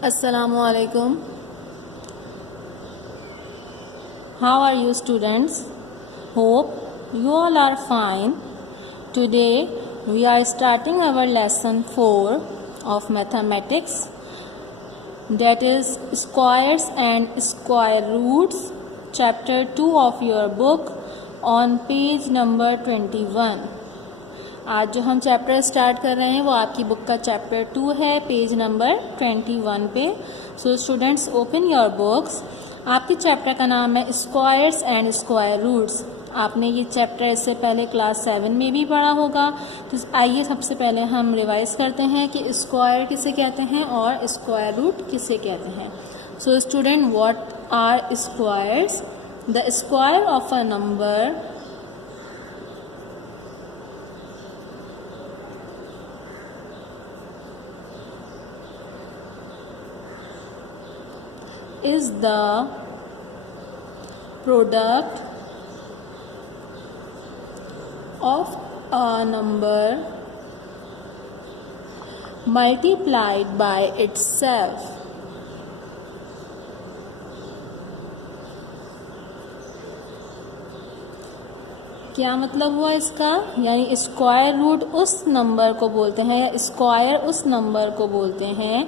Assalamualaikum. How are you students? Hope you all are fine. Today we are starting our lesson 4 of mathematics, that is squares and square roots, chapter 2 of your book, on page number 21. आज जो हम chapter start कर रहे हैं वो आपकी book का chapter 2 है, पेज नंबर 21 पे. So students, open your books. आपके चैप्टर का नाम है स्क्वायर्स एंड स्क्वायर रूट्स. आपने ये चैप्टर इससे पहले क्लास 7 में भी पढ़ा होगा. तो आइए सबसे पहले हम रिवाइज करते हैं कि स्क्वायर किसे कहते हैं और स्क्वायर रूट किसे कहते हैं. So student, what are squares? The square of a number is the product of a number multiplied by itself. क्या मतलब हुआ इसका? यानी स्क्वायर रूट उस नंबर को बोलते हैं या स्क्वायर उस नंबर को बोलते हैं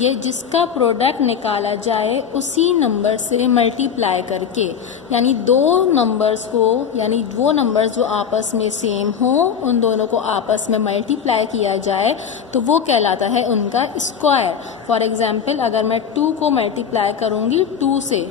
ये जिसका प्रोडक्ट निकाला जाए उसी नंबर से मल्टीप्लाई करके. यानी दो नंबर्स को, यानी वो नंबर्स जो आपस में सेम हो उन दोनों को आपस में मल्टीप्लाई किया जाए तो वो कहलाता है उनका स्क्वायर. फॉर एग्जाम्पल, अगर मैं 2 को मल्टीप्लाई करूँगी 2 से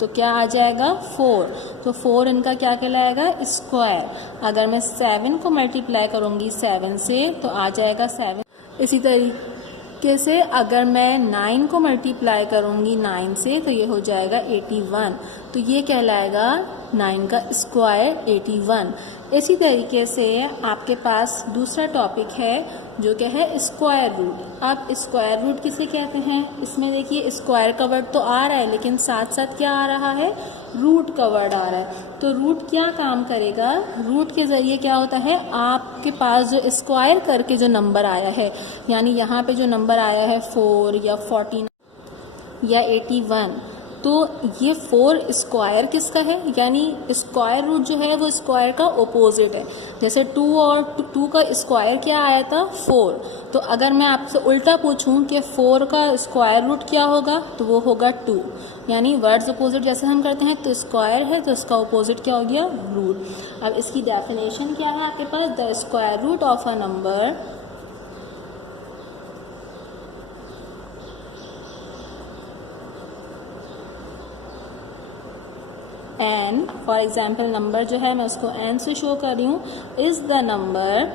तो क्या आ जाएगा? 4. तो 4 इनका क्या कहलाएगा? स्क्वायर. अगर मैं 7 को मल्टीप्लाई करूँगी 7 से तो आ जाएगा 7. इसी तरीके से अगर मैं 9 को मल्टीप्लाई करूँगी 9 से तो ये हो जाएगा 81. तो ये कहलाएगा 9 का स्क्वायर 81. इसी तरीके से आपके पास दूसरा टॉपिक है जो क्या है स्क्वायर रूट. अब स्क्वायर रूट किसे कहते हैं? इसमें देखिए स्क्वायर का वर्ड तो आ रहा है लेकिन साथ साथ क्या आ रहा है? रूट का वर्ड आ रहा है. तो रूट क्या काम करेगा? रूट के जरिए क्या होता है, आपके पास जो स्क्वायर करके जो नंबर आया है, यानी यहाँ पे जो नंबर आया है 4 या 49 या 81, तो ये 4 स्क्वायर किसका है? यानी स्क्वायर रूट जो है वो स्क्वायर का ओपोजिट है. जैसे 2 और 2 का स्क्वायर क्या आया था? 4. तो अगर मैं आपसे उल्टा पूछूं कि 4 का स्क्वायर रूट क्या होगा तो वो होगा 2. यानी वर्ड्स अपोजिट जैसे हम करते हैं तो स्क्वायर है तो इसका ओपोजिट क्या हो गया? रूट. अब इसकी डेफिनेशन क्या है आपके पास? The square root of a number n, for example number जो है मैं उसको n से शो कर रही हूँ, is the number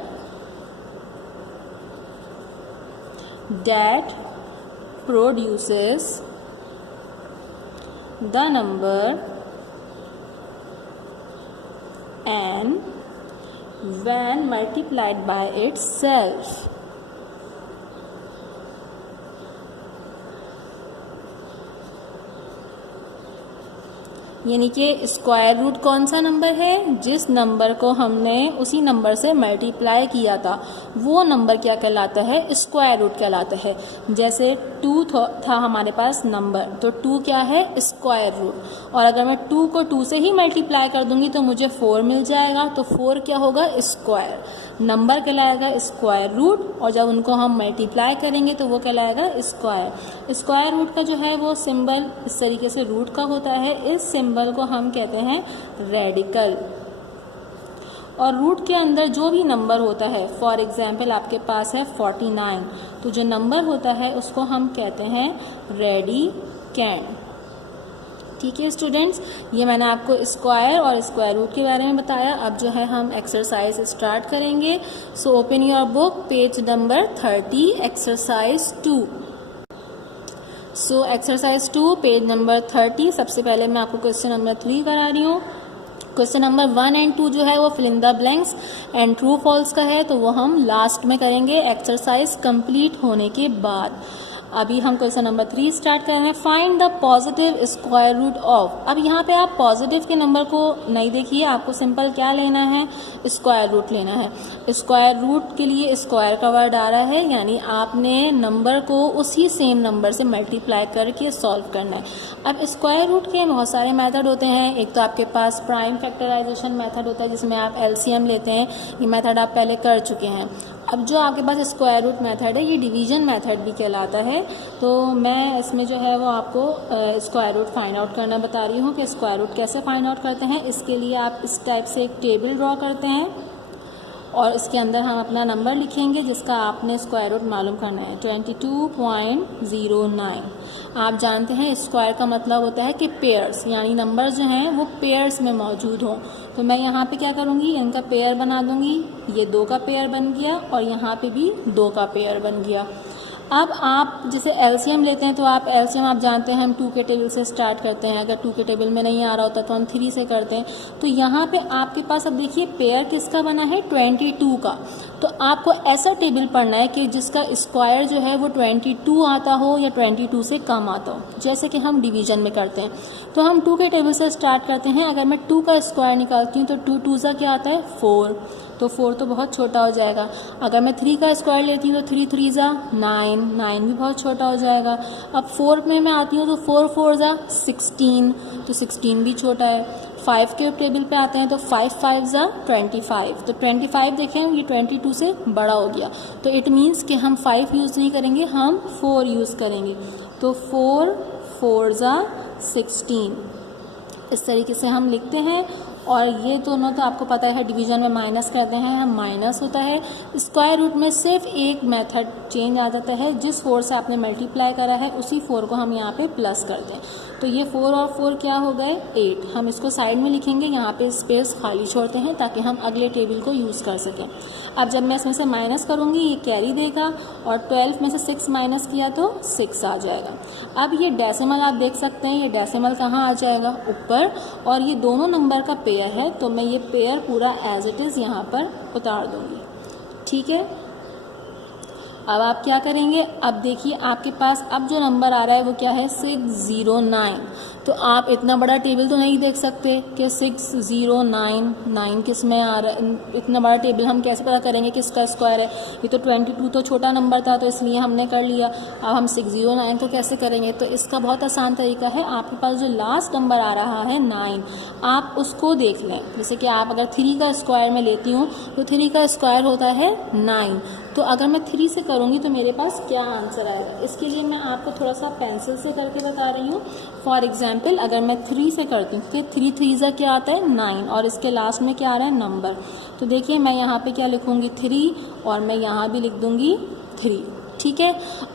that produces the number n when multiplied by itself. यानी कि स्क्वायर रूट कौन सा नंबर है? जिस नंबर को हमने उसी नंबर से मल्टीप्लाई किया था वो नंबर क्या कहलाता है? स्क्वायर रूट कहलाता है. जैसे 2 था हमारे पास नंबर, तो 2 क्या है? Square root. और अगर मैं 2 को 2 से ही मल्टीप्लाई कर दूंगी तो मुझे 4 मिल जाएगा. तो 4 क्या होगा? स्क्वायर. नंबर कहलाएगा स्क्वायर रूट और जब उनको हम मल्टीप्लाई करेंगे तो वो कहलाएगा स्क्वायर. स्क्वायर रूट का जो है वो सिंबल इस तरीके से रूट का होता है. इस सिंबल को हम कहते हैं रेडिकल. और रूट के अंदर जो भी नंबर होता है, फॉर एग्जाम्पल आपके पास है 49, तो जो नंबर होता है उसको हम कहते हैं रेडिकैंड. ठीक है स्टूडेंट्स, ये मैंने आपको स्क्वायर और स्क्वायर रूट के बारे में बताया. अब जो है हम एक्सरसाइज स्टार्ट करेंगे. So open your book, page number 30, exercise 2. So exercise 2, page number 30. सबसे पहले मैं आपको क्वेश्चन नंबर 3 करा रही हूँ. क्वेश्चन नंबर 1 एंड 2 जो है वो fill in the blanks and true false का है, तो वो हम लास्ट में करेंगे एक्सरसाइज कंप्लीट होने के बाद. अभी हम क्वेश्चन नंबर 3 स्टार्ट कर रहे हैं। Find the positive square root of. अब यहाँ पे आप पॉजिटिव के नंबर को नहीं देखिए, आपको सिंपल क्या लेना है, स्क्वायर रूट लेना है। स्क्वायर रूट के लिए स्क्वायर का वर्ड आ रहा है, यानी आपने नंबर को उसी सेम नंबर से मल्टीप्लाई करके सॉल्व करना है। अब स्क्वायर रूट के बहुत सारे मेथड होते हैं। एक तो आपके पास प्राइम फैक्टराइजेशन मेथड होता है जिसमें आप एलसीएम लेते हैं, ये मेथड आप पहले कर चुके हैं। अब जो आपके पास स्क्वायर रूट मेथड है ये डिवीजन मेथड भी कहलाता है। तो मैं इसमें जो है वो आपको स्क्वायर रूट फाइंड आउट करना बता रही हूँ कि स्क्वायर रूट कैसे फाइंड आउट करते हैं। इसके लिए आप इस टाइप से एक टेबल ड्रॉ करते हैं और इसके अंदर हम अपना नंबर लिखेंगे जिसका आपने स्क्वायर रूट मालूम करना है, 22.09। आप जानते हैं स्क्वायर का मतलब होता है कि पेयर्स, यानी नंबर जो हैं वो पेयर्स में मौजूद हों। तो मैं यहाँ पे क्या करूँगी, इनका पेयर बना दूँगी। ये 2 का पेयर बन गया और यहाँ पे भी 2 का पेयर बन गया। अब आप जैसे एलसीएम लेते हैं तो आप एलसीएम आप जानते हैं हम 2 के टेबल से स्टार्ट करते हैं। अगर 2 के टेबल में नहीं आ रहा होता तो हम 3 से करते हैं। तो यहाँ पे आपके पास अब देखिए पेयर किसका बना है, 22 का। तो आपको ऐसा टेबल पढ़ना है कि जिसका स्क्वायर जो है वो 22 आता हो या 22 से कम आता हो, जैसे कि हम डिवीजन में करते हैं। तो हम 2 के टेबल से स्टार्ट करते हैं। अगर मैं 2 का स्क्वायर निकालती हूँ तो 2 2 सा क्या आता है, 4। तो 4 तो बहुत छोटा हो जाएगा। अगर मैं 3 का स्क्वायर लेती हूँ तो 3 3 ज़ा 9, 9 भी बहुत छोटा हो जाएगा। अब 4 में मैं आती हूँ तो 4 4 ज़ा 16, तो 16 भी छोटा है। 5 के टेबल पे आते हैं तो 5 5 ज़ा 25, तो 25 देखें ये 22 से बड़ा हो गया। तो इट मीन्स कि हम 5 यूज़ नहीं करेंगे, हम 4 यूज़ करेंगे। तो 4 4 ज़ा 16, इस तरीके से हम लिखते हैं। और ये दोनों तो आपको पता है डिवीजन में माइनस करते हैं, हम माइनस होता है। स्क्वायर रूट में सिर्फ एक मेथड चेंज आ जाता है, जिस 4 से आपने मल्टीप्लाई करा है उसी 4 को हम यहाँ पे प्लस कर दें। तो ये 4 और 4 क्या हो गए, 8। हम इसको साइड में लिखेंगे, यहाँ पे स्पेस खाली छोड़ते हैं ताकि हम अगले टेबल को यूज़ कर सकें। अब जब मैं इसमें से माइनस करूँगी ये कैरी देगा और 12 में से 6 माइनस किया तो 6 आ जाएगा। अब ये डेसिमल आप देख सकते हैं, ये डेसिमल कहाँ आ जाएगा, ऊपर। और ये दोनों नंबर का पेयर है तो मैं ये पेयर पूरा एज इट इज़ यहाँ पर उतार दूँगी। ठीक है, अब आप क्या करेंगे, अब देखिए आपके पास अब जो नंबर आ रहा है वो क्या है, 609। तो आप इतना बड़ा टेबल तो नहीं देख सकते कि 609 9 किस में आ रहा है। इतना बड़ा टेबल हम कैसे पता करेंगे किसका स्क्वायर है। ये तो 22 तो छोटा नंबर था तो इसलिए हमने कर लिया। अब हम 609 को कैसे करेंगे, तो इसका बहुत आसान तरीका है। आपके पास जो लास्ट नंबर आ रहा है 9, आप उसको देख लें। जैसे कि आप अगर 3 का स्क्वायर में लेती हूँ तो 3 का स्क्वायर होता है 9। तो अगर मैं 3 से करूँगी तो मेरे पास क्या आंसर आएगा, इसके लिए मैं आपको थोड़ा सा पेंसिल से करके बता रही हूँ। फॉर एग्जाम्पल अगर मैं 3 से करती हूँ तो 3 3 ज़ा क्या आता है 9 और इसके लास्ट में क्या आ रहा है नंबर। तो देखिए मैं यहाँ पे क्या लिखूँगी 3 और मैं यहाँ भी लिख दूँगी 3। ठीक है,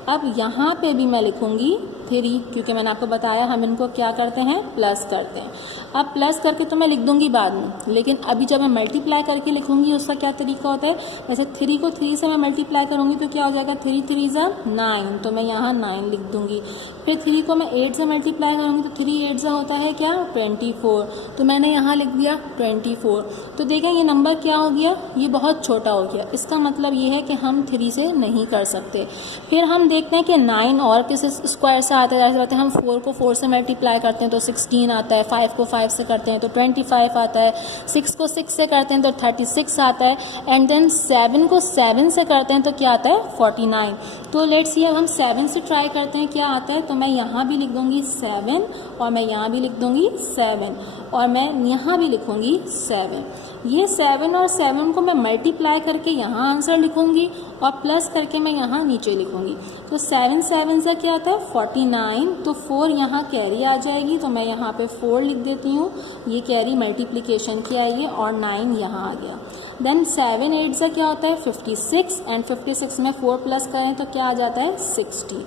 अब यहाँ पे भी मैं लिखूँगी 3 क्योंकि मैंने आपको बताया हम इनको क्या करते हैं, प्लस करते हैं। अब प्लस करके तो मैं लिख दूंगी बाद में, लेकिन अभी जब मैं मल्टीप्लाई करके लिखूंगी उसका क्या तरीका होता है, जैसे 3 को 3 से मैं मल्टीप्लाई करूंगी तो क्या हो जाएगा, 3 3 ज़ा 9, तो मैं यहाँ 9 लिख दूंगी। फिर 3 को मैं 8 से मल्टीप्लाई करूंगी तो 3 8 ज़ा होता है क्या, 24, तो मैंने यहाँ लिख दिया 24। तो देखें ये नंबर क्या हो गया, ये बहुत छोटा हो गया। इसका मतलब ये है कि हम 3 से नहीं कर सकते। फिर हम देखते हैं कि 9 और किस स्क्वायर से आता है। जैसे बात है हम 4 को 4 से मल्टीप्लाई करते हैं तो 16 आता है, 5 को 5 से करते हैं तो 25 आता है, 6 को 6 से करते हैं तो 36 आता है, एंड देन 7 को 7 से करते हैं तो क्या आता है 49। तो लेट्स सी अब हम 7 से ट्राई करते हैं क्या आता है। तो मैं यहाँ भी लिख दूंगी 7 और मैं यहाँ भी लिख दूंगी 7 और मैं यहाँ भी लिखूंगी 7। ये 7 और 7 को मैं मल्टीप्लाई करके यहाँ आंसर लिखूंगी और प्लस करके मैं यहाँ नीचे लिखूंगी। तो 7 7 से क्या आता है 49, तो 4 यहाँ कैरी आ जाएगी तो मैं यहाँ पे 4 लिख देती हूँ। ये कैरी मल्टीप्लिकेशन की आई है और 9 यहाँ आ गया। देन 7 8 से क्या होता है 56 एंड 56 में 4 प्लस करें तो क्या आ जाता है 60।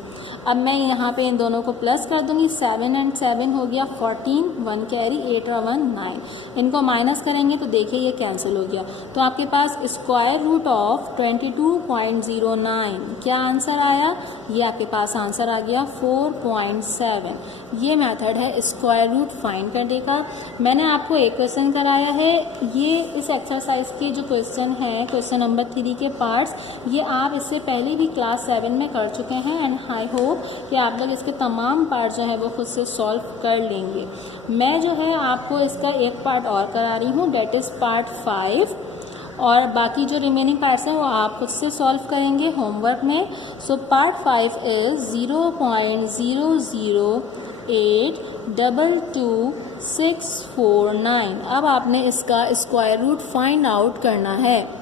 अब मैं यहाँ पे इन दोनों को प्लस कर दूंगी, 7 एंड 7 हो गया 14, 1 कैरी 8 और 1 9। इनको माइनस करेंगे तो देखिए ये कैंसिल हो गया। तो आपके पास स्क्वायर रूट ऑफ 22.09 क्या आंसर आया, ये आपके पास आंसर आ गया 4.7। ये मेथड है स्क्वायर रूट फाइंड करने का। मैंने आपको एक क्वेश्चन कराया है, ये इस एक्सरसाइज के जो क्वेश्चन है क्वेश्चन नंबर 3 के पार्ट्स, ये आप इससे पहले भी क्लास 7 में कर चुके हैं एंड आई होप होप कि आप लोग इसके तमाम पार्ट जो है वो खुद से सॉल्व कर लेंगे। मैं जो है आपको इसका एक पार्ट और करा रही हूँ, डेट इज़ पार्ट 5, और बाकी जो रिमेनिंग पार्ट्स हैं वो आप खुद से सॉल्व करेंगे होमवर्क में। So part 5 is 0.008222649। अब आपने इसका स्क्वायर रूट फाइंड आउट करना है।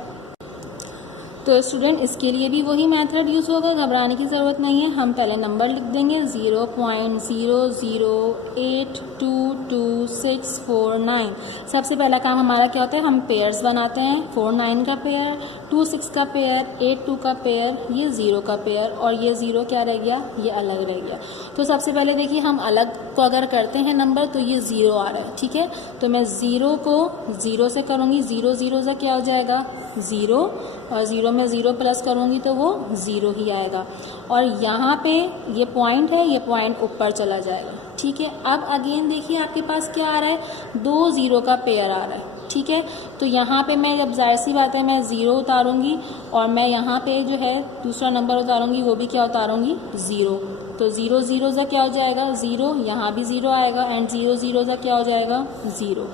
तो स्टूडेंट इसके लिए भी वही मेथड यूज़ होगा, घबराने की ज़रूरत नहीं है। हम पहले नंबर लिख देंगे 0.008222649। सबसे पहला काम हमारा क्या होता है, हम पेयर्स बनाते हैं। 4 9 का पेयर, 2 6 का पेयर, 8 2 का पेयर, ये 0 का पेयर, और ये 0 क्या रह गया, ये अलग रह गया। तो सबसे पहले देखिए हम अलग को अगर करते हैं नंबर तो ये 0 आ रहा है, ठीक है। तो मैं 0 को 0 से करूँगी, 0 0 से क्या हो जाएगा 0, और 0 में 0 प्लस करूँगी तो वो 0 ही आएगा। और यहाँ पे ये पॉइंट है, ये पॉइंट ऊपर चला जाएगा, ठीक है। अब अगेन देखिए आपके पास क्या आ रहा है, 2 0 का पेयर आ रहा है, ठीक है। तो यहाँ पे मैं जब जाहिर सी बात है मैं 0 उतारूँगी, और मैं यहाँ पे जो है दूसरा नंबर उतारूँगी, वो भी क्या उतारूँगी 0। तो 0 0 से क्या हो जाएगा 0, यहाँ भी 0 आएगा, एंड 0 0 से क्या हो जाएगा 0।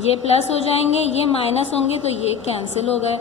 ये प्लस हो जाएंगे, ये माइनस होंगे, तो ये कैंसिल हो गए।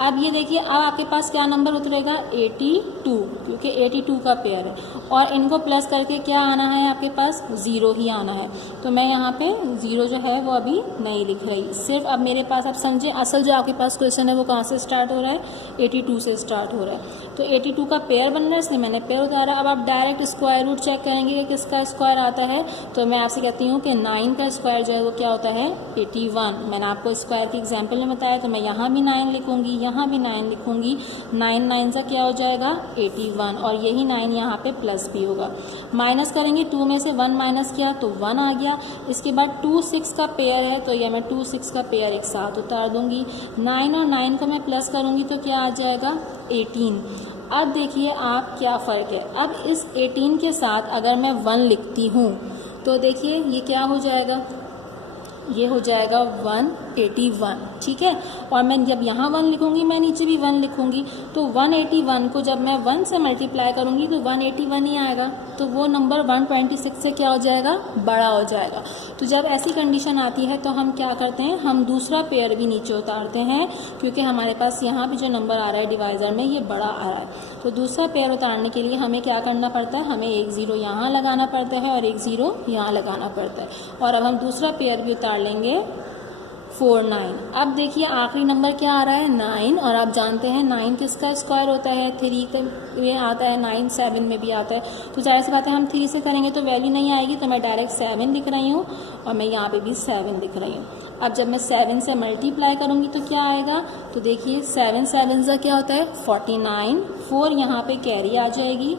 अब ये देखिए अब आपके पास क्या नंबर उतरेगा 82, क्योंकि 82 का पेयर है, और इनको प्लस करके क्या आना है आपके पास 0 ही आना है। तो मैं यहाँ पे 0 जो है वो अभी नहीं लिख रही, सिर्फ अब मेरे पास, अब समझे असल जो आपके पास क्वेश्चन है वो कहाँ से स्टार्ट हो रहा है, 82 से स्टार्ट हो रहा है। तो 82 का पेयर बन रहा है, इसलिए मैंने पेयर उतारा। अब आप डायरेक्ट स्क्वायर रूट चेक करेंगे कि किसका स्क्वायर आता है। तो मैं आपसे कहती हूँ कि 9 का स्क्वायर जो है वो क्या होता है 81। मैंने आपको स्क्वायर की एग्जाम्पल में बताया, तो मैं यहाँ भी 9 लिखूँगी, यहाँ भी 9 लिखूँगी। 9 9 से क्या हो जाएगा 81, और यही 9 यहाँ पे प्लस भी होगा। माइनस करेंगे, 2 में से 1 माइनस किया तो 1 आ गया। इसके बाद 2 6 का पेयर है, तो ये मैं 2 6 का पेयर एक साथ उतार दूँगी। 9 और 9 को मैं प्लस करूँगी तो क्या आ जाएगा 18। अब देखिए आप क्या फ़र्क है, अब इस 18 के साथ अगर मैं 1 लिखती हूँ तो देखिए ये क्या हो जाएगा, ये हो जाएगा 181, ठीक है। और मैं जब यहाँ 1 लिखूँगी मैं नीचे भी 1 लिखूँगी, तो 181 को जब मैं 1 से मल्टीप्लाई करूँगी तो 181 ही आएगा। तो वो नंबर 126 से क्या हो जाएगा, बड़ा हो जाएगा। तो जब ऐसी कंडीशन आती है तो हम क्या करते हैं, हम दूसरा पेयर भी नीचे उतारते हैं, क्योंकि हमारे पास यहाँ भी जो नंबर आ रहा है डिवाइज़र में ये बड़ा आ रहा है। तो दूसरा पेयर उतारने के लिए हमें क्या करना पड़ता है, हमें एक 0 यहाँ लगाना पड़ता है और एक 0 यहाँ लगाना पड़ता है। और अब हम दूसरा पेयर भी उतार लेंगे 4 9। अब देखिए आखिरी नंबर क्या आ रहा है 9, और आप जानते हैं 9 किसका स्क्वायर होता है 3 में आता है, 9 7 में भी आता है। तो जाहिर सी बात है हम 3 से करेंगे तो वैल्यू नहीं आएगी, तो मैं डायरेक्ट 7 लिख रही हूँ, और मैं यहाँ पे भी 7 लिख रही हूँ। अब जब मैं 7 से मल्टीप्लाई करूँगी तो क्या आएगा, तो देखिए 7 7 का क्या होता है 49, 4 यहाँ पे कैरी आ जाएगी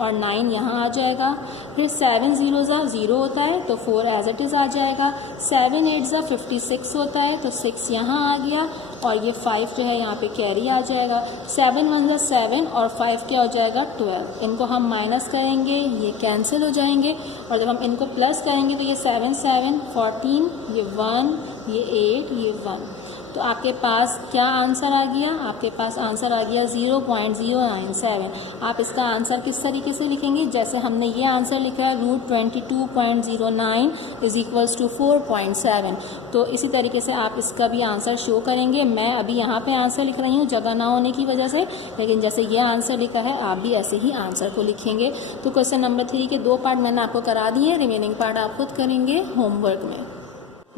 और 9 यहाँ आ जाएगा। फिर 7 0 0 होता है तो 4 एज इट इज़ आ जाएगा। 7 8 56 होता है तो 6 यहाँ आ गया, और ये 5 जो है यहाँ पे कैरी आ जाएगा। 7 1 7 और 5 क्या हो जाएगा 12। इनको हम माइनस करेंगे, ये कैंसिल हो जाएंगे, और जब हम इनको प्लस करेंगे तो ये 7 7 14, ये 1, ये 8, ये 1। तो आपके पास क्या आंसर आ गया, आपके पास आंसर आ गया 0.097। आप इसका आंसर किस तरीके से लिखेंगे, जैसे हमने ये आंसर लिखा है √22.09 = 4.7। तो इसी तरीके से आप इसका भी आंसर शो करेंगे। मैं अभी यहाँ पे आंसर लिख रही हूँ जगह ना होने की वजह से, लेकिन जैसे ये आंसर लिखा है आप भी ऐसे ही आंसर को लिखेंगे। तो क्वेश्चन नंबर 3 के 2 पार्ट मैंने आपको करा दिए, रिमेनिंग पार्ट आप खुद करेंगे होमवर्क में।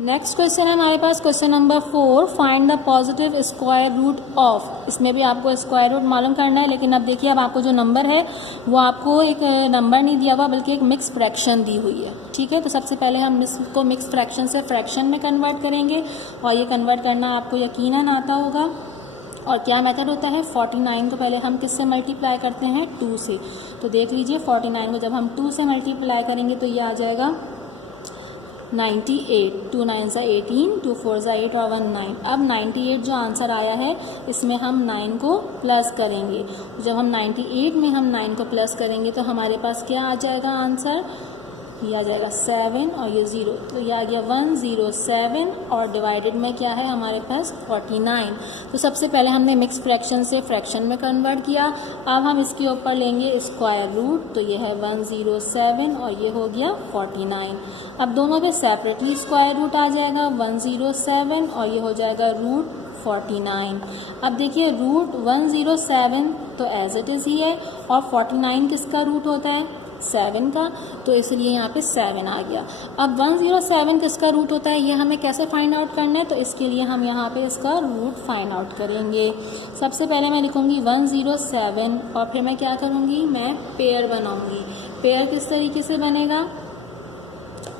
नेक्स्ट क्वेश्चन है हमारे पास question number 4, find the positive square root of. इसमें भी आपको स्क्वायर रूट मालूम करना है, लेकिन अब देखिए अब आपको जो नंबर है वो आपको एक नंबर नहीं दिया हुआ बल्कि एक मिक्स फ्रैक्शन दी हुई है, ठीक है। तो सबसे पहले हम इसको मिक्स फ्रैक्शन से फ्रैक्शन में कन्वर्ट करेंगे, और ये कन्वर्ट करना आपको यकीनन आता होगा। और क्या मेथड होता है, 49 को पहले हम किससे मल्टीप्लाई करते हैं 2 से। तो देख लीजिए 49 को जब हम 2 से मल्टीप्लाई करेंगे तो ये आ जाएगा 98। 2 9 18, 2 4 8 और 1 9। अब 98 जो आंसर आया है इसमें हम 9 को प्लस करेंगे। जब हम 98 में हम 9 को प्लस करेंगे तो हमारे पास क्या आ जाएगा आंसर ये आ जाएगा 7 और ये 0, तो ये आ गया 107 और डिवाइडेड में क्या है हमारे पास 49। तो सबसे पहले हमने मिक्स फ्रैक्शन से फ्रैक्शन में कन्वर्ट किया, अब हम इसके ऊपर लेंगे स्क्वायर रूट, तो ये है 107 और ये हो गया 49। अब दोनों पे सेपरेटली स्क्वायर रूट आ जाएगा 107 और ये हो जाएगा रूट 49। अब देखिए रूट 107 तो एज इट इज़ ही है और 49 किसका रूट होता है 7 का, तो इसलिए यहाँ पे 7 आ गया। अब 107 किसका रूट होता है ये हमें कैसे फाइंड आउट करना है, तो इसके लिए हम यहाँ पे इसका रूट फाइंड आउट करेंगे। सबसे पहले मैं लिखूँगी 107 और फिर मैं क्या करूँगी, मैं पेयर बनाऊँगी। पेयर किस तरीके से बनेगा,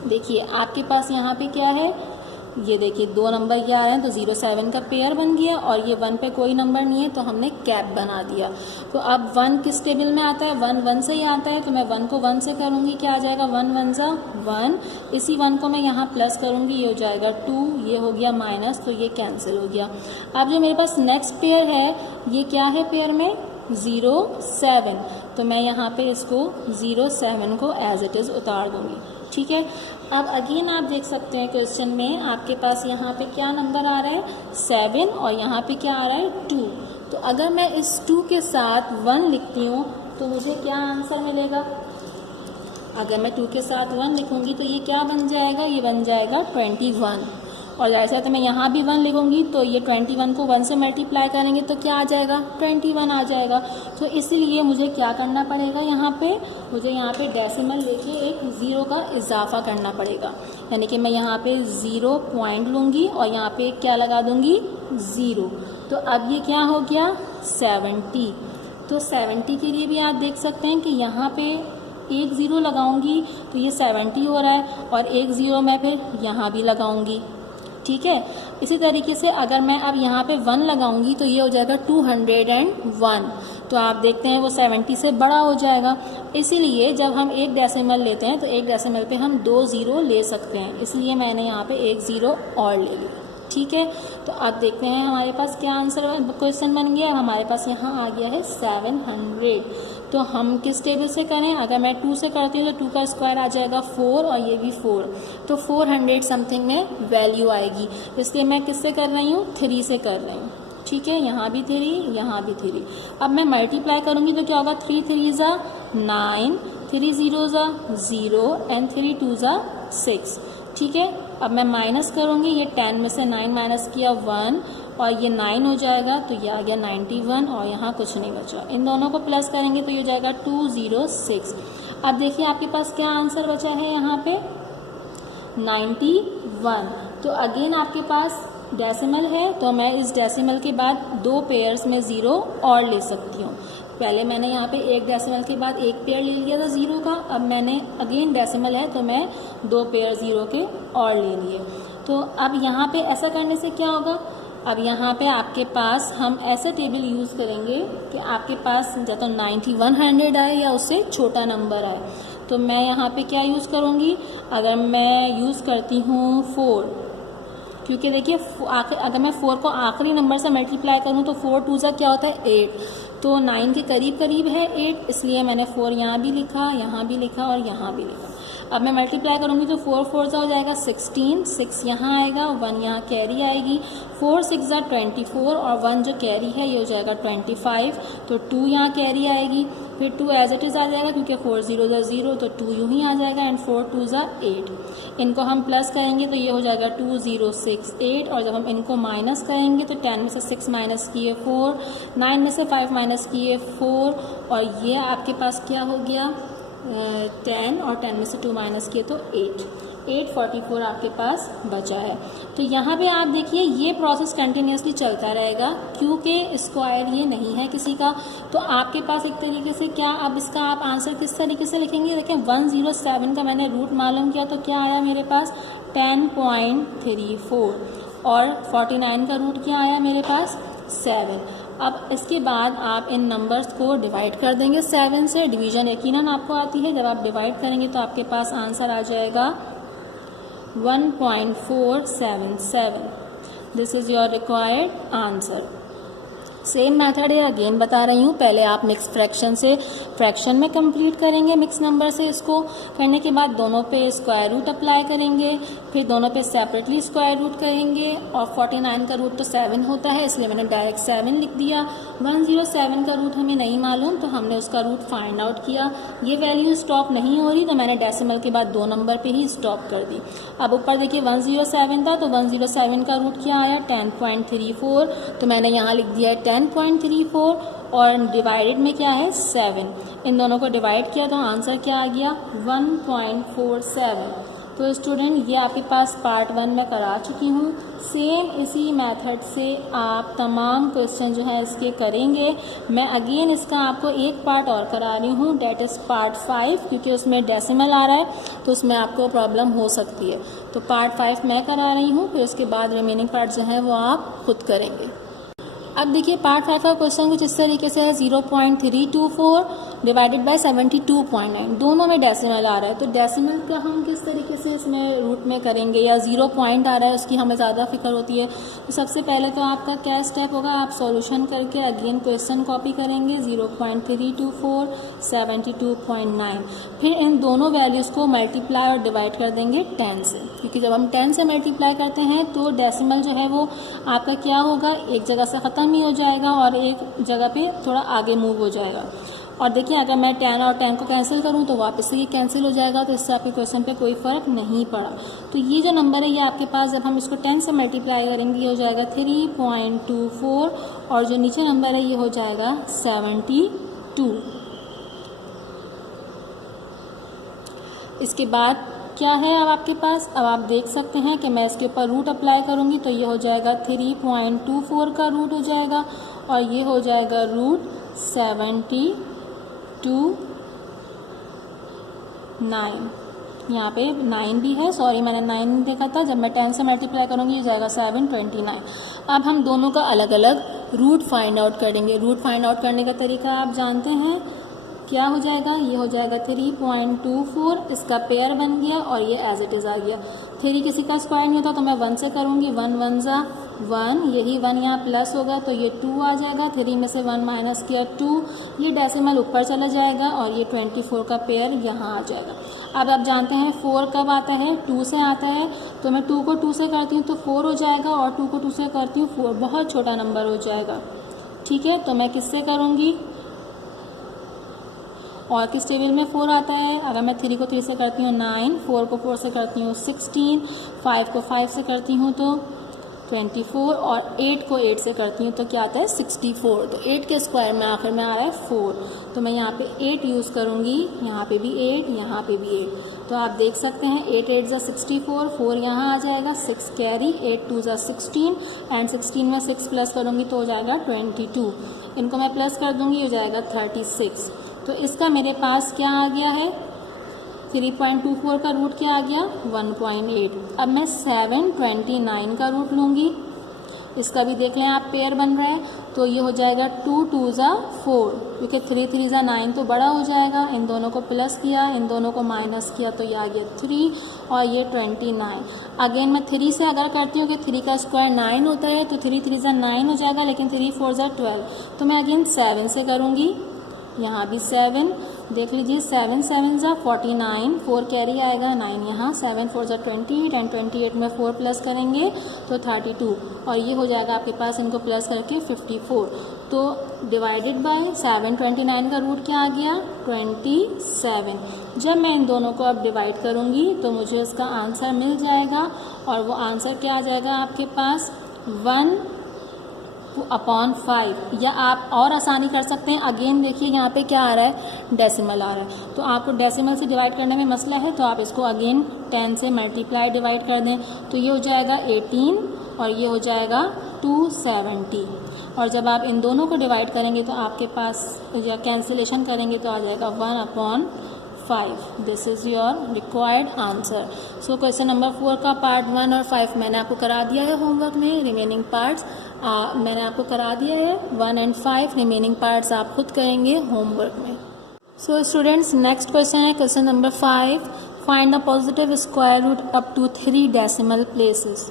देखिए आपके पास यहाँ पे क्या है, ये देखिए 2 नंबर क्या आ रहे हैं, तो 07 का पेयर बन गया और ये 1 पे कोई नंबर नहीं है तो हमने कैप बना दिया। तो अब 1 किस टेबल में आता है, 1 1 से ही आता है, तो मैं 1 को 1 से करूँगी, क्या आ जाएगा 1 1 सा 1, इसी 1 को मैं यहाँ प्लस करूँगी, ये हो जाएगा 2, ये हो गया माइनस, तो ये कैंसिल हो गया। अब जो मेरे पास नेक्स्ट पेयर है ये क्या है, पेयर में 07, तो मैं यहाँ पे इसको 07 को एज इट इज़ उतार दूँगी, ठीक है। अब अगेन आप देख सकते हैं क्वेश्चन में आपके पास यहाँ पे क्या नंबर आ रहा है 7 और यहाँ पे क्या आ रहा है 2, तो अगर मैं इस 2 के साथ 1 लिखती हूँ तो मुझे क्या आंसर मिलेगा, अगर मैं 2 के साथ 1 लिखूँगी तो ये क्या बन जाएगा, ये बन जाएगा 21, और जैसे तो मैं यहाँ भी 1 लिखूँगी तो ये 21 को 1 से मल्टीप्लाई करेंगे तो क्या आ जाएगा 21 आ जाएगा। तो इसीलिए मुझे क्या करना पड़ेगा, यहाँ पे मुझे यहाँ पे डेसिमल लेके एक 0 का इजाफा करना पड़ेगा, यानी कि मैं यहाँ पे 0 पॉइंट लूँगी और यहाँ पे क्या लगा दूँगी 0, तो अब ये क्या हो गया 70। तो 70 के लिए भी आप देख सकते हैं कि यहाँ पे एक 0 लगाऊंगी तो ये 70 हो रहा है और एक 0 मैं फिर यहाँ भी लगाऊंगी, ठीक है। इसी तरीके से अगर मैं अब यहाँ पे 1 लगाऊंगी तो ये हो जाएगा 201, तो आप देखते हैं वो 70 से बड़ा हो जाएगा। इसीलिए जब हम एक डेसिमल लेते हैं तो एक डेसिमल पे हम 2 0 ले सकते हैं, इसलिए मैंने यहाँ पे एक 0 और ले लिया, ठीक है। तो अब देखते हैं हमारे पास क्या आंसर क्वेश्चन बन गया, हमारे पास यहाँ आ गया है 700। तो हम किस टेबल से करें, अगर मैं 2 से करती हूँ तो 2 का स्क्वायर आ जाएगा 4 और ये भी 4, तो 400 समथिंग में वैल्यू आएगी। इसलिए मैं किससे कर रही हूँ 3 से कर रही हूँ, ठीक है। यहाँ भी 3, यहाँ भी 3। अब मैं मल्टीप्लाई करूँगी तो क्या होगा 3 3 ज़ा 9, 3 0 ज़ा 0 एंड 3 2 ज़ा 6, ठीक है। अब मैं माइनस करूँगी, ये 10 में से 9 माइनस किया 1 और ये 9 हो जाएगा, तो ये आ गया 91 और यहाँ कुछ नहीं बचा। इन दोनों को प्लस करेंगे तो ये हो जाएगा 206। अब देखिए आपके पास क्या आंसर बचा है यहाँ पे 91। तो अगेन आपके पास डेसिमल है, तो मैं इस डेसिमल के बाद 2 पेयर्स में 0 और ले सकती हूँ। पहले मैंने यहाँ पे एक डेसिमल के बाद एक पेयर ले लिया था 0 का, अब मैंने अगेन डेसिमल है तो मैं 2 पेयर 0 के और ले लिए। तो अब यहाँ पे ऐसा करने से क्या होगा, अब यहाँ पे आपके पास हम ऐसे टेबल यूज़ करेंगे कि आपके पास या तो 9100 आए या उससे छोटा नंबर आए। तो मैं यहाँ पे क्या यूज़ करूँगी, अगर मैं यूज़ करती हूँ 4, क्योंकि देखिए अगर मैं 4 को आखिरी नंबर से मल्टीप्लाई करूँ तो 4 2 ज़ा क्या होता है 8, तो 9 के करीब करीब है 8, इसलिए मैंने 4 यहाँ भी लिखा, यहाँ भी लिखा और यहाँ भी लिखा। अब मैं मल्टीप्लाई करूँगी तो 4 4 ज़ा हो जाएगा 16, 6 यहाँ आएगा, 1 यहाँ कैरी आएगी, 4 6 ज़ा 24 और 1 जो कैरी है ये हो जाएगा 25, तो 2 यहाँ कैरी आएगी, फिर 2 एज इट इज़ आ जाएगा क्योंकि 4 0 ज़ा 0, तो 2 यूँ ही आ जाएगा एंड 4 2 ज़ा 8। इनको हम प्लस करेंगे तो ये हो जाएगा 2068, और जब हम इनको माइनस करेंगे तो 10 में से 6 माइनस किए 4, 9 में से 5 माइनस किए 4, और ये आपके पास क्या हो गया 10, और 10 में से 2 माइनस किए तो 844 आपके पास बचा है। तो यहाँ पे आप देखिए ये प्रोसेस कंटिन्यूसली चलता रहेगा क्योंकि स्क्वायर ये नहीं है किसी का। तो आपके पास एक तरीके से क्या, अब इसका आप आंसर किस तरीके से लिखेंगे, देखें 107 का मैंने रूट मालूम किया तो क्या आया मेरे पास 10.34, और 49 का रूट क्या आया मेरे पास 7। अब इसके बाद आप इन नंबर्स को डिवाइड कर देंगे 7 से, डिवीजन यकीनन आपको आती है, जब आप डिवाइड करेंगे तो आपके पास आंसर आ जाएगा 1.477। This is your required answer. Same method है, अगेन बता रही हूँ। पहले आप मिक्स फ्रैक्शन से फ्रैक्शन में कंप्लीट करेंगे, मिक्स नंबर से इसको करने के बाद दोनों पे स्क्वायर रूट अप्लाई करेंगे, फिर दोनों पे सेपरेटली स्क्वायर रूट करेंगे। और 49 का रूट तो 7 होता है, इसलिए मैंने डायरेक्ट 7 लिख दिया। 107 का रूट हमें नहीं मालूम, तो हमने उसका रूट फाइंड आउट किया। ये वैल्यू स्टॉप नहीं हो रही, तो मैंने डेसिमल के बाद 2 नंबर पे ही स्टॉप कर दी। अब ऊपर देखिए 107 था, तो 107 का रूट क्या आया, 10.34, तो मैंने यहाँ लिख दिया 10.34 और डिवाइडेड में क्या है 7। इन दोनों को डिवाइड किया तो आंसर क्या आ गया 1.47। तो स्टूडेंट ये आपके पास पार्ट 1 में करा चुकी हूँ। सेम इसी मेथड से आप तमाम क्वेश्चन जो है इसके करेंगे। मैं अगेन इसका आपको एक पार्ट और करा रही हूँ, डेट इज़ पार्ट 5, क्योंकि उसमें डेसिमल आ रहा है तो उसमें आपको प्रॉब्लम हो सकती है। तो पार्ट 5 मैं करा रही हूँ, फिर उसके बाद रिमेनिंग पार्ट जो है वो आप खुद करेंगे। अब देखिए पार्ट 5 का क्वेश्चन कुछ इस तरीके से है, 0.324 डिवाइडेड बाय 72.9, दोनों में डेसिमल आ रहा है। तो डेसिमल का हम किस तरीके से इसमें रूट में करेंगे, या 0 पॉइंट आ रहा है उसकी हमें ज़्यादा फिक्र होती है। तो सबसे पहले तो आपका क्या स्टेप होगा, आप सॉल्यूशन करके अगेन क्वेश्चन कॉपी करेंगे, 0.324 72.9, फिर इन दोनों वैल्यूज़ को मल्टीप्लाई और डिवाइड कर देंगे 10 से, क्योंकि जब हम 10 से मल्टीप्लाई करते हैं तो डेसिमल जो है वो आपका क्या होगा, एक जगह से ख़त्म ही हो जाएगा और एक जगह पे थोड़ा आगे मूव हो जाएगा। और देखिए अगर मैं 10 और 10 को कैंसिल करूं तो वापस से ये कैंसिल हो जाएगा, तो इससे आपके क्वेश्चन पे कोई फ़र्क नहीं पड़ा। तो ये जो नंबर है ये आपके पास जब हम इसको 10 से मल्टीप्लाई करेंगे ये हो जाएगा 3.24, और जो नीचे नंबर है ये हो जाएगा 72। इसके बाद क्या है अब आपके पास, अब आप देख सकते हैं कि मैं इसके ऊपर रूट अप्लाई करूंगी तो ये हो जाएगा 3.24 का रूट हो जाएगा, और ये हो जाएगा रूट 72.9। यहाँ पे 9 भी है, सॉरी मैंने 9 नहीं देखा था। जब मैं 10 से मल्टीप्लाई करूँगी ये जाएगा 729। अब हम दोनों का अलग अलग रूट फाइंड आउट करेंगे। रूट फाइंड आउट करने का तरीका आप जानते हैं, क्या हो जाएगा, ये हो जाएगा 3.24, इसका पेयर बन गया और ये एज इट इज़ आ गया। 3 किसी का स्क्वायर नहीं होता तो मैं 1 से करूँगी, 1 1 जा 1, यही 1 यहाँ प्लस होगा तो ये 2 आ जाएगा। 3 में से 1 माइनस किया 2, ये डेसिमल ऊपर चला जाएगा और ये 24 का पेयर यहाँ आ जाएगा। अब आप जानते हैं 4 कब आता है, 2 से आता है, तो मैं 2 को 2 से करती हूँ तो 4 हो जाएगा, और 2 को 2 से करती हूँ 4, बहुत छोटा नंबर हो जाएगा। ठीक है, तो मैं किससे करूँगी, और किस टेबल में 4 आता है, अगर मैं 3 को 3 से करती हूँ 9, 4 को 4 से करती हूँ 16, 5 को 5 से करती हूँ तो 24, और 8 को 8 से करती हूँ तो क्या आता है 64। तो 8 के स्क्वायर में आखिर में आ रहा है 4, तो मैं यहाँ पे 8 यूज़ करूँगी, यहाँ पे भी 8, यहाँ पे भी 8। तो आप देख सकते हैं 8 8 जा 64, 4 यहाँ आ जाएगा, 6 कैरी, 8 2 जा 16, एंड 16 में 6 प्लस करूँगी तो हो जाएगा 22। इनको मैं प्लस कर दूँगी, हो जाएगा 36। तो इसका मेरे पास क्या आ गया है, 3.24 का रूट क्या आ गया 1.8। अब मैं 729 का रूट लूँगी, इसका भी देख लें आप पेयर बन रहा है, तो ये हो जाएगा 2 2 जा 4, क्योंकि 3 3 जा 9 तो बड़ा हो जाएगा। इन दोनों को प्लस किया, इन दोनों को माइनस किया तो ये आ गया 3 और ये 29। अगेन मैं 3 से अगर करती हूँ कि 3 का स्क्वायर 9 होता है तो 3 3 जा 9 हो जाएगा, लेकिन 3 4 जा 12, तो मैं अगेन 7 से करूँगी, यहाँ भी 7, देख लीजिए 7 7 जा 49, 4 कैरी आएगा, 9 यहाँ, 7 4 जा 28, एंड 28 में 4 प्लस करेंगे तो 32, और ये हो जाएगा आपके पास इनको प्लस करके 54। तो डिवाइडेड बाय 729 का रूट क्या आ गया 27। जब मैं इन दोनों को अब डिवाइड करूँगी तो मुझे इसका आंसर मिल जाएगा, और वो आंसर क्या आ जाएगा आपके पास 1/5, या आप और आसानी कर सकते हैं। अगेन देखिए यहाँ पे क्या आ रहा है, डेसिमल आ रहा है, तो आपको डेसिमल से डिवाइड करने में मसला है तो आप इसको अगेन 10 से मल्टीप्लाई डिवाइड कर दें, तो ये हो जाएगा 18 और ये हो जाएगा 270। और जब आप इन दोनों को डिवाइड करेंगे तो आपके पास, या कैंसिलेशन करेंगे तो आ जाएगा 1/5। This is your required answer. So question number 4 का पार्ट 1 और 5 मैंने आपको करा दिया है होमवर्क में। रिमेनिंग पार्ट्स मैंने आपको करा दिया है 1 and 5, रिमेनिंग पार्ट्स आप खुद करेंगे होमवर्क में। सो स्टूडेंट्स नेक्स्ट क्वेश्चन है question number 5, find the positive square root up to 3 decimal places.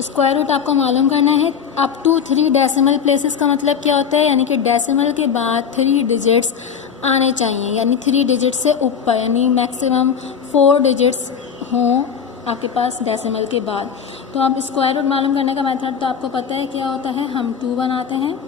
Square root आपको मालूम करना है। अप टू 3 डेसिमल प्लेसेस का मतलब क्या होता है, यानी कि डेसिमल के बाद 3 डिजिट्स आने चाहिए, यानी 3 डिजिट से ऊपर, यानी मैक्सिमम 4 डिजिट्स हों आपके पास डेसिमल के बाद। तो अब स्क्वायर रूट मालूम करने का मेथड तो आपको पता है क्या होता है, हम 2 बनाते हैं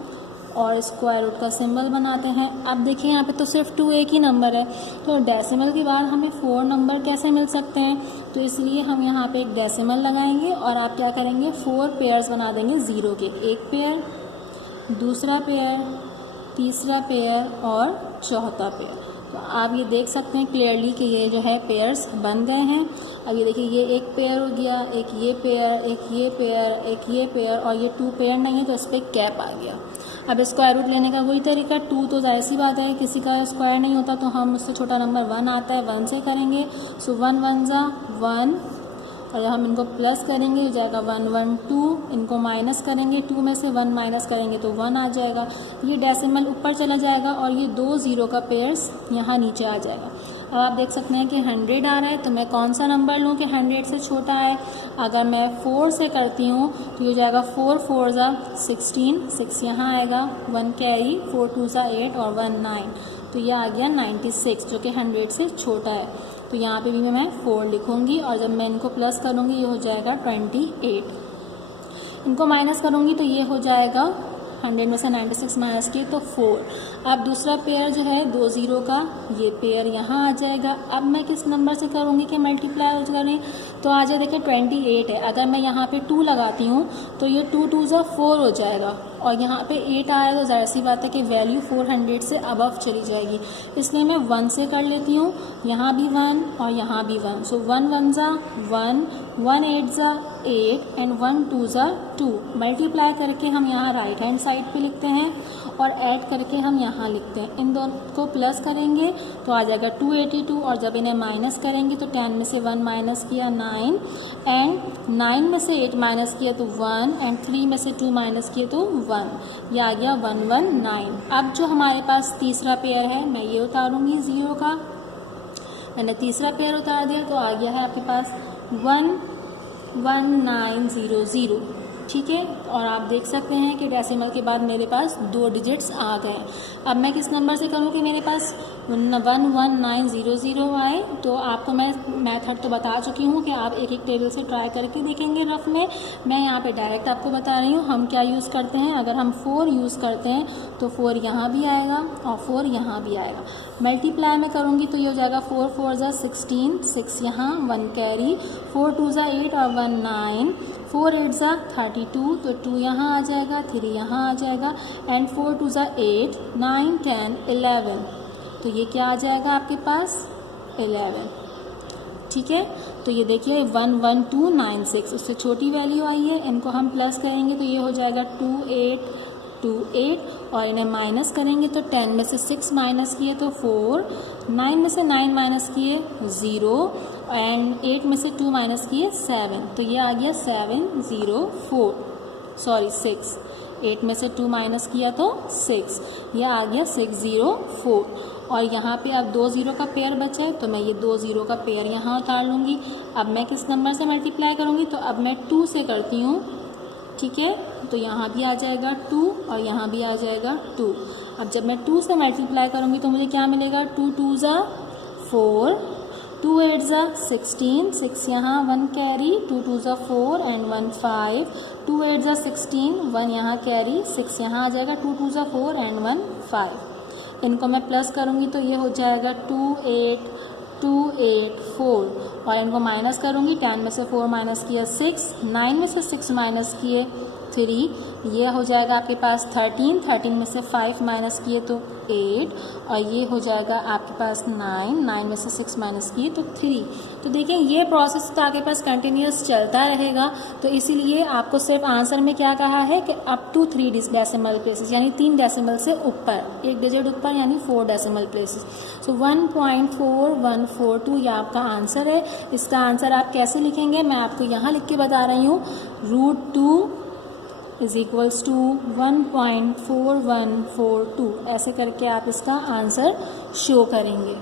और स्क्वायर रूट का सिंबल बनाते हैं। अब देखिए यहाँ पे तो सिर्फ 2 एक ही नंबर है, तो डेसिमल के बाद हमें 4 नंबर कैसे मिल सकते हैं, तो इसलिए हम यहाँ पे एक डेसिमल लगाएंगे और आप क्या करेंगे, 4 पेयर्स बना देंगे ज़ीरो के, एक पेयर, दूसरा पेयर, तीसरा पेयर और चौथा पेयर। तो आप ये देख सकते हैं क्लियरली कि ये जो है पेयर्स बन गए हैं। अब ये देखिए ये एक पेयर हो गया, एक ये पेयर, एक ये पेयर, एक ये पेयर और ये 2 पेयर नहीं है तो इस पर कैप आ गया। अब स्क्वायर रूट लेने का वही तरीका, 2 तो जाहिर सी बात है किसी का स्क्वायर नहीं होता, तो हम उससे छोटा नंबर 1 आता है, 1 से करेंगे। सो 1 1 जा 1 और जब हम इनको प्लस करेंगे हो जाएगा 1 1 2, इनको माइनस करेंगे, 2 में से 1 माइनस करेंगे तो 1 आ जाएगा। ये डेसिमल ऊपर चला जाएगा और ये 2 ज़ीरो का पेयर्स यहाँ नीचे आ जाएगा। अब आप देख सकते हैं कि 100 आ रहा है, तो मैं कौन सा नंबर लूँ कि 100 से छोटा है। अगर मैं 4 से करती हूँ तो ये हो जाएगा 4 4 जा 16, 6 यहाँ आएगा, 1 कैरी, 4 2 जा 8 और 1 9, तो यह आ गया 96 जो कि 100 से छोटा है। तो यहाँ पे भी मैं 4 लिखूँगी और जब मैं इनको प्लस करूँगी ये हो जाएगा 28, इनको माइनस करूँगी तो ये हो जाएगा 100 में से 96 माइनस किए तो 4। अब दूसरा पेयर जो है 2 ज़ीरो का, ये पेयर यहाँ आ जाएगा। अब मैं किस नंबर से करूँगी कि मल्टीप्लाई करें, तो आ जाए देखिए 28 है, अगर मैं यहाँ पे 2 लगाती हूँ तो ये 2 2 जा 4 हो जाएगा और यहाँ पे 8 आया तो ज़ाहिर सी बात है कि वैल्यू 400 से अबव चली जाएगी, इसलिए मैं 1 से कर लेती हूँ, यहाँ भी 1 और यहाँ भी 1। सो 1 1 जा 1, 1 8 जा 8 एंड 1 2 जा 2। मल्टीप्लाई करके हम यहाँ राइट हैंड साइड पे लिखते हैं और ऐड करके हम यहाँ लिखते हैं। इन दोनों को प्लस करेंगे तो आ जाएगा 282 और जब इन्हें माइनस करेंगे तो 10 में से 1 माइनस किया 9 एंड 9 में से 8 माइनस किया तो 1 एंड 3 में से 2 माइनस किए तो 1, यह आ गया 119। अब जो हमारे पास तीसरा पेयर है मैं ये उतारूँगी ज़ीरो का, मैंने तीसरा पेयर उतार दिया तो आ गया है आपके पास 11900, ठीक है। और आप देख सकते हैं कि डेसिमल के बाद मेरे पास 2 डिजिट्स आ गए। अब मैं किस नंबर से करूँ कि मेरे पास 11900 आए, तो आपको मैं मेथड तो बता चुकी हूँ कि आप एक एक टेबल से ट्राई करके देखेंगे रफ में। मैं यहाँ पे डायरेक्ट आपको बता रही हूँ हम क्या यूज़ करते हैं। अगर हम 4 यूज़ करते हैं तो 4 यहाँ भी आएगा और 4 यहाँ भी आएगा। मल्टीप्लाई में करूँगी तो ये हो जाएगा 4 4 जा 16, 6 यहाँ, 1 कैरी, 4 2 जा 8 और 1 9, 4 8 जा 32 तो 2 यहाँ आ जाएगा, 3 यहाँ आ जाएगा एंड 4 2 जा 8, 9 10 11, तो ये क्या आ जाएगा आपके पास 11, ठीक है। तो ये देखिए 11296 उससे छोटी वैल्यू आई है, इनको हम प्लस करेंगे तो ये हो जाएगा 2828 और इन्हें माइनस करेंगे तो 10 में से 6 माइनस किए तो 4, 9 में से 9 माइनस किए 0 एंड 8 में से 2 माइनस किए 7, तो ये आ गया 6, 8 में से 2 माइनस किया तो 6, यह आ गया 604। और यहाँ पे अब 2 ज़ीरो का पेयर बचा है तो मैं ये 2 ज़ीरो का पेयर यहाँ उतार लूँगी। अब मैं किस नंबर से मल्टीप्लाई करूँगी, तो अब मैं 2 से करती हूँ, ठीक है। तो यहाँ भी आ जाएगा 2 और यहाँ भी आ जाएगा 2। अब जब मैं 2 से मल्टीप्लाई करूँगी तो मुझे क्या मिलेगा, 2 2 जा 4, 2 8 जा 16, 6 यहाँ, 1 कैरी, 2 2 जा 4 एंड 1 5, 2 8 जा 16, 1 यहाँ कैरी, 6 यहाँ आ जाएगा, 2 2 जा 4 एंड 1 5। इनको मैं प्लस करूँगी तो ये हो जाएगा 28284 और इनको माइनस करूँगी, 10 में से 4 माइनस किया 6, 9 में से 6 माइनस किए 3, ये हो जाएगा आपके पास 13, 13 में से 5 माइनस किए तो 8 और ये हो जाएगा आपके पास 9, 9 में से 6 माइनस किए तो 3। तो देखिए ये प्रोसेस तो आपके पास कंटिन्यूस चलता रहेगा, तो इसीलिए आपको सिर्फ आंसर में क्या कहा है कि अप टू 3 डेसिमल प्लेसेस, यानी 3 डेसिमल से ऊपर, एक डिजिट ऊपर यानी 4 डेसिमल प्लेसेस। सो 1.4142 ये आपका आंसर है। इसका आंसर आप कैसे लिखेंगे मैं आपको यहाँ लिख के बता रही हूँ, √2 इज इक्वल्स टू 1.4142, ऐसे करके आप इसका आंसर शो करेंगे।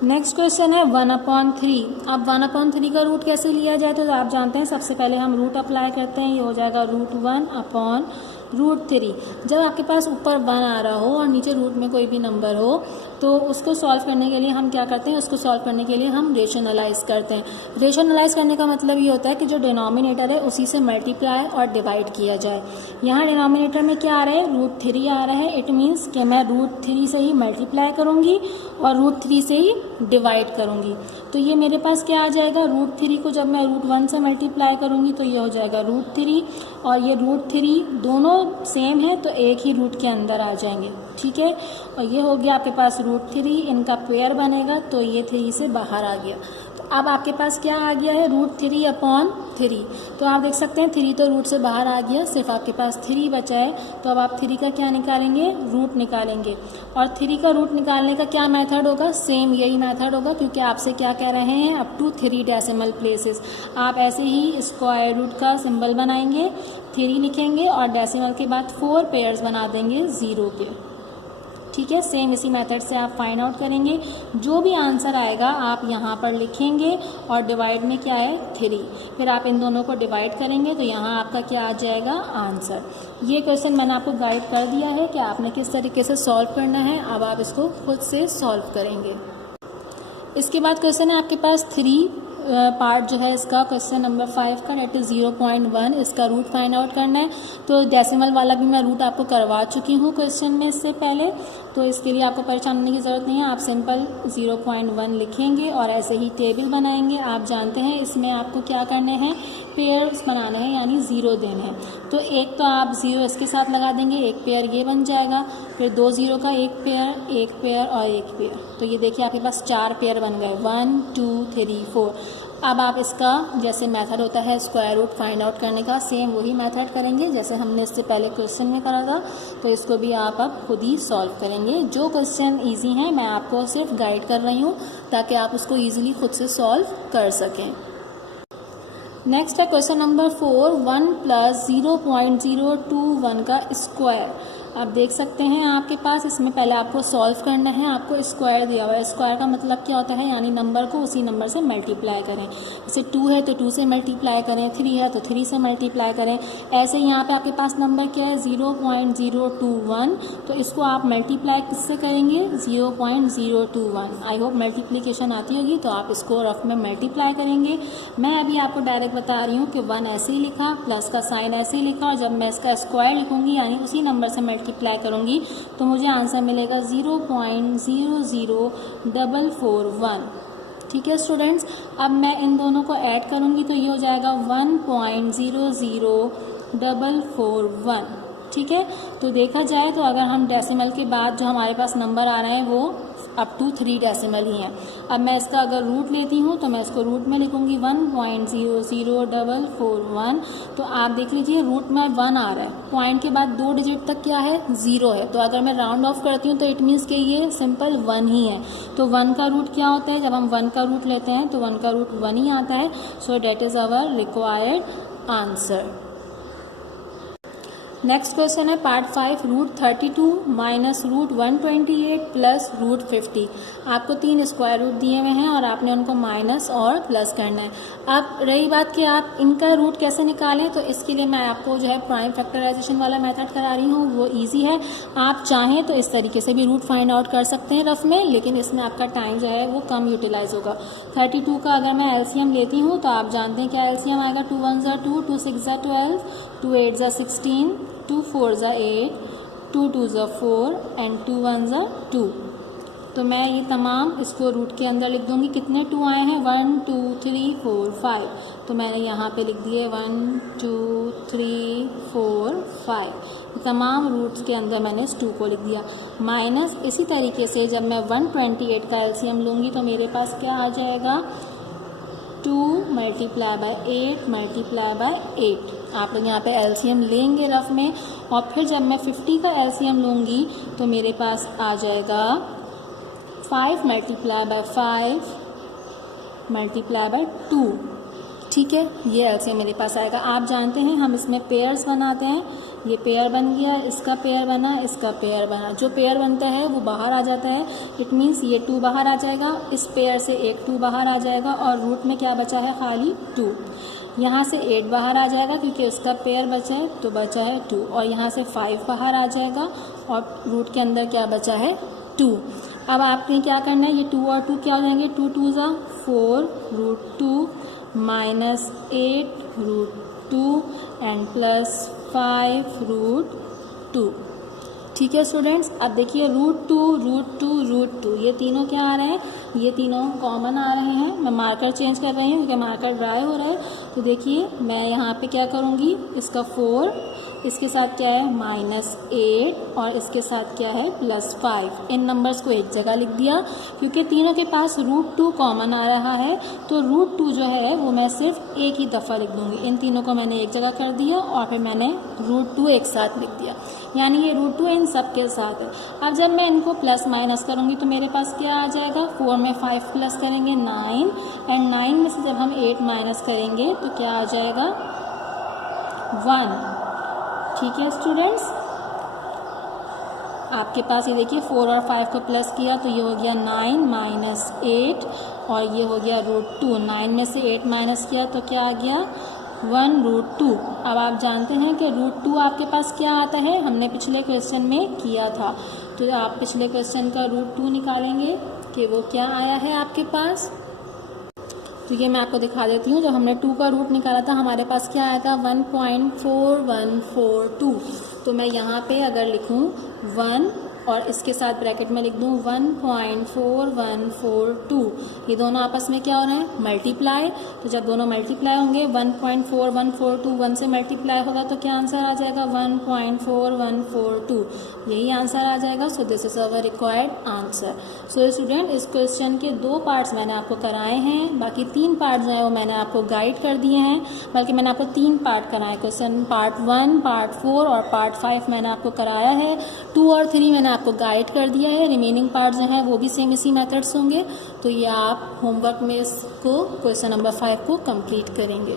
नेक्स्ट क्वेश्चन है 1/3। अब 1/3 का रूट कैसे लिया जाए, तो आप जानते हैं सबसे पहले हम रूट अप्लाई करते हैं। ये हो जाएगा √1/√3। जब आपके पास ऊपर 1 आ रहा हो और नीचे रूट में कोई भी नंबर हो तो उसको सॉल्व करने के लिए हम क्या करते हैं, उसको सॉल्व करने के लिए हम रेशनलाइज करते हैं। रेशनलाइज करने का मतलब ये होता है कि जो डिनोमिनेटर है उसी से मल्टीप्लाई और डिवाइड किया जाए। यहाँ डिनोमिनेटर में क्या आ रहा है, √3 आ रहा है। इट मीन्स कि मैं √3 से ही मल्टीप्लाई करूँगी और √3 से ही डिवाइड करूँगी। तो ये मेरे पास क्या आ जाएगा, √3 को जब मैं √1 से मल्टीप्लाई करूँगी तो ये हो जाएगा √3, और ये √3 दोनों सेम है तो एक ही रूट के अंदर आ जाएंगे, ठीक है। और ये हो गया आपके पास √3, इनका पेयर बनेगा तो ये 3 से बाहर आ गया। तो अब आपके पास क्या आ गया है, √3/3। तो आप देख सकते हैं 3 तो रूट से बाहर आ गया, सिर्फ आपके पास 3 बचा है। तो अब आप 3 का क्या निकालेंगे, रूट निकालेंगे। और 3 का रूट निकालने का क्या मेथड होगा, सेम यही मेथड होगा, क्योंकि आपसे क्या कह रहे हैं, अप टू 3 डेसिमल प्लेसेस। आप ऐसे ही स्क्वायर रूट का सिंबल बनाएंगे, 3 लिखेंगे और डेसिमल के बाद 4 पेयर्स बना देंगे 0 के, ठीक है। सेम इसी मेथड से आप फाइंड आउट करेंगे। जो भी आंसर आएगा आप यहाँ पर लिखेंगे और डिवाइड में क्या है, 3। फिर आप इन दोनों को डिवाइड करेंगे तो यहाँ आपका क्या आ जाएगा, आंसर। ये क्वेश्चन मैंने आपको गाइड कर दिया है कि आपने किस तरीके से सॉल्व करना है। अब आप इसको खुद से सॉल्व करेंगे। इसके बाद क्वेश्चन है आपके पास 3 पार्ट जो है इसका, क्वेश्चन नंबर 5 का, डेट इज 0.1। इसका रूट फाइंड आउट करना है। तो डेसिमल वाला भी मैं रूट आपको करवा चुकी हूँ क्वेश्चन में इससे पहले, तो इसके लिए आपको परेशान होने की ज़रूरत नहीं है। आप सिंपल 0.1 लिखेंगे और ऐसे ही टेबल बनाएंगे। आप जानते हैं इसमें आपको क्या करने हैं, पेयर्स बनाने हैं, यानी 0 देने हैं। तो एक तो आप 0 इसके साथ लगा देंगे, एक पेयर ये बन जाएगा। फिर 2 0 का एक पेयर और एक पेयर। तो ये देखिए आपके पास 4 पेयर बन गए, 1 2 3 4। अब आप इसका जैसे मेथड होता है स्क्वायर रूट फाइंड आउट करने का, सेम वही मेथड करेंगे जैसे हमने इससे पहले क्वेश्चन में करा था। तो इसको भी आप अब खुद ही सॉल्व करेंगे। जो क्वेश्चन इजी हैं मैं आपको सिर्फ गाइड कर रही हूँ ताकि आप उसको इजीली खुद से सॉल्व कर सकें। नेक्स्ट है क्वेश्चन नंबर 4, 1 + 0.021 का स्क्वायर। आप देख सकते हैं आपके पास इसमें पहले आपको सॉल्व करना है। आपको स्क्वायर दिया हुआ है। स्क्वायर का मतलब क्या होता है, यानी नंबर को उसी नंबर से मल्टीप्लाई करें। जैसे 2 है तो 2 से मल्टीप्लाई करें, 3 है तो 3 से मल्टीप्लाई करें। ऐसे ही यहाँ पे आपके पास नंबर क्या है, 0.021। तो इसको आप मल्टीप्लाई किससे करेंगे, 0.021। आई होप मल्टीप्लीकेशन आती होगी, तो आप इसको रफ में मल्टीप्लाई करेंगे। मैं अभी आपको डायरेक्ट बता रही हूँ कि 1 ऐसे ही लिखा, प्लस का साइन ऐसे ही लिखा, और जब मैं इसका स्क्वायर लिखूँगी यानी उसी नंबर से मल्टीप्लाई करूँगी तो मुझे आंसर मिलेगा 0.00441। ठीक है स्टूडेंट्स। अब मैं इन दोनों को ऐड करूँगी तो ये हो जाएगा 1.00441। ठीक है। तो देखा जाए तो अगर हम डेसिमल के बाद जो हमारे पास नंबर आ रहे हैं वो अप टू 3 डेसिमल ही हैं। अब मैं इसका अगर रूट लेती हूँ तो मैं इसको रूट में लिखूँगी 1.00441। तो आप देख लीजिए रूट में 1 आ रहा है, पॉइंट के बाद 2 डिजिट तक क्या है, 0 है। तो अगर मैं राउंड ऑफ करती हूँ तो इट मीन्स कि ये सिंपल 1 ही है। तो 1 का रूट क्या होता है, जब हम 1 का रूट लेते हैं तो 1 का रूट 1 ही आता है। So that is our required answer. Next question है पार्ट 5, √32 - √128 + √50। आपको 3 स्क्वायर रूट दिए हुए हैं और आपने उनको माइनस और प्लस करना है। अब रही बात कि आप इनका रूट कैसे निकालें, तो इसके लिए मैं आपको जो है प्राइम फैक्टराइजेशन वाला मेथड करा रही हूँ, वो इजी है। आप चाहें तो इस तरीके से भी रूट फाइंड आउट कर सकते हैं रफ में, लेकिन इसमें आपका टाइम जो है वो कम यूटिलाइज होगा। 32 का अगर मैं एलसीएम लेती हूँ तो आप जानते हैं क्या एलसीएम आएगा, 2 1 = 2, 2 6 = 12, 2 8 = 16, 2 4 = 8, 2 2 = 4 एंड 2 1 = 2। तो मैं ये तमाम इसको रूट के अंदर लिख दूंगी। कितने 2 आए हैं, 1 2 3 4 5। तो मैंने यहाँ पे लिख दिए 1 2 3 4 5। तमाम रूट्स के अंदर मैंने इस 2 को लिख दिया। माइनस इसी तरीके से जब मैं 128 का एलसीएम लूँगी तो मेरे पास क्या आ जाएगा, 2 × 8 × 8। आप लोग यहाँ पे एलसीएम लेंगे रफ में, और फिर जब मैं 50 का एलसीएम लूँगी तो मेरे पास आ जाएगा 5 × 5 × 2। ठीक है, ये एलसीएम मेरे पास आएगा। आप जानते हैं हम इसमें पेयर्स बनाते हैं, ये पेयर बन गया, इसका पेयर बना, इसका पेयर बना। जो पेयर बनता है वो बाहर आ जाता है, इट मीन्स ये 2 बाहर आ जाएगा, इस पेयर से एक 2 बाहर आ जाएगा और रूट में क्या बचा है, खाली 2। यहाँ से 8 बाहर आ जाएगा क्योंकि इसका पेयर बचा है तो बचा है 2, और यहाँ से 5 बाहर आ जाएगा और रूट के अंदर क्या बचा है, 2। अब आपने क्या करना है, ये 2 और 2 क्या हो जाएंगे, 2 2 ज़ा 4 √2 माइनस 8 √2 एंड प्लस 5 √2। ठीक है स्टूडेंट्स, अब देखिए √2 ये तीनों क्या आ रहे हैं, ये तीनों कॉमन आ रहे हैं। मैं मार्कर चेंज कर रही हूँ क्योंकि मार्कर ड्राई हो रहा है। तो देखिए मैं यहाँ पे क्या करूँगी, इसका 4, इसके साथ क्या है -8 और इसके साथ क्या है +5। इन नंबर्स को एक जगह लिख दिया क्योंकि तीनों के पास √2 कॉमन आ रहा है। तो √2 जो है वो मैं सिर्फ एक ही दफ़ा लिख दूँगी। इन तीनों को मैंने एक जगह कर दिया और फिर मैंने √2 एक साथ लिख दिया, यानी ये √2 इन सब के साथ है। अब जब मैं इनको प्लस माइनस करूँगी तो मेरे पास क्या आ जाएगा, 4 में 5 प्लस करेंगे 9 एंड 9 में से जब हम 8 माइनस करेंगे तो क्या आ जाएगा 1। ठीक है स्टूडेंट्स, आपके पास ये देखिए 4 और 5 को प्लस किया तो ये हो गया 9 माइनस 8 और ये हो गया √2। 9 में से 8 माइनस किया तो क्या आ गया 1 √2। अब आप जानते हैं कि √2 आपके पास क्या आता है, हमने पिछले क्वेश्चन में किया था। तो आप पिछले क्वेश्चन का √2 निकालेंगे कि वो क्या आया है आपके पास। तो ये मैं आपको दिखा देती हूँ, जब हमने 2 का रूट निकाला था हमारे पास क्या आया था 1.4142। तो मैं यहाँ पे अगर लिखूँ 1 और इसके साथ ब्रैकेट में लिख दूँ 1.4142, ये दोनों आपस में क्या हो रहे हैं, मल्टीप्लाई। तो जब दोनों मल्टीप्लाई होंगे 1.4142 1 से मल्टीप्लाई होगा तो क्या आंसर आ जाएगा 1.4142, यही आंसर आ जाएगा। So this is our required answer. So student, इस क्वेश्चन के 2 पार्ट्स मैंने आपको कराए हैं, बाकी 3 पार्ट जो है वो मैंने आपको गाइड कर दिए हैं। बल्कि मैंने आपको 3 पार्ट कराए, क्वेश्चन पार्ट 1, पार्ट 4 और पार्ट 5 मैंने आपको कराया है। 2 और 3 मैंने आपको गाइड कर दिया है, रिमेनिंग पार्ट जो है वो भी सेम इसी मेथड्स होंगे। तो ये आप होमवर्क में इसको क्वेश्चन नंबर 5 को कंप्लीट करेंगे।